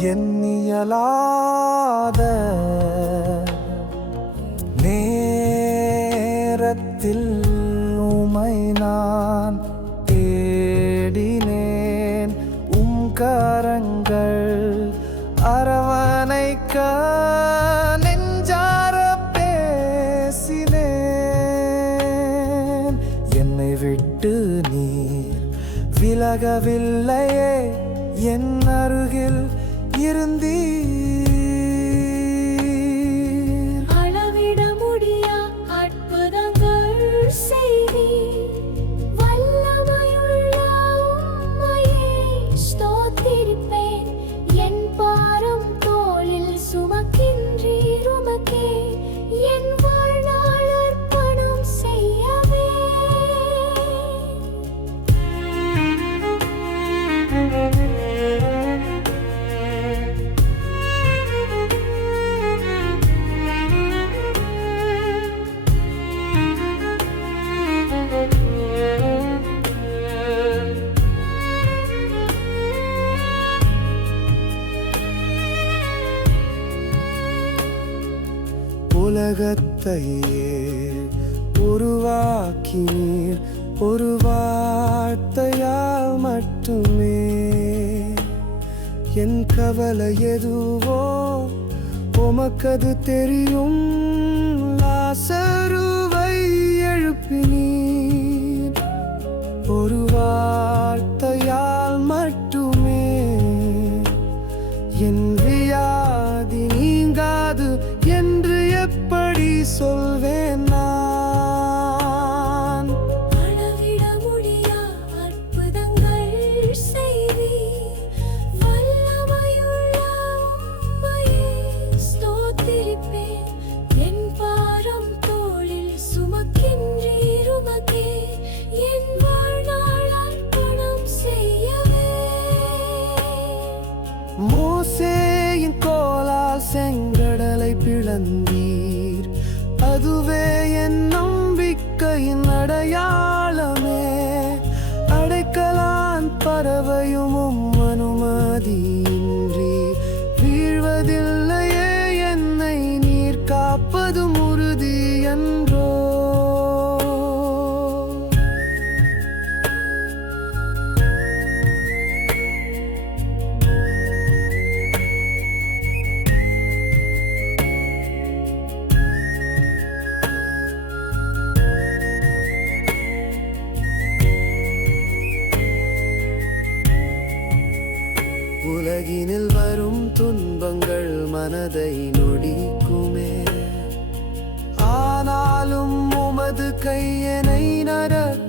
எண்ணியலாத நேரத்தில் உமை நான் தேடினேன். உம் கரங்கள் அரவணைக்க நெஞ்சார பேசினேன். என்னை விட்டு நீர் விலகவில்லையே என் அருகில் இருந்தீர். உலகத்தையே உருவாக்கினீர். ஒரு வார்த்தையால் மட்டுமே. என் கவலை எதுவோ உமக்கது தெரியும் லாசரூ சொல்வேன் நான் அளவிட முடியா அற்புதங்கள் செய்தீர். வல்லமையுள்ள உம்மையே ஸ்தோத்திரிப்பேன். என் பாரம் தோளில் சுமக்கின்றீர் உமக்கே. என் வாழ்நாள் அர்ப்பணம் செய்யவே மோசேயின் கோலால் செங்கடலை பிளந்தீர் அதுவே என் நம்பிக்கையின் அடையாளமே. அடைக்கலான் பறவையும் அனுமதி. உலகினில் வரும் துன்பங்கள் மனதை நொடிக்குமே. ஆனாலும் உமது கையனை நடத்துமே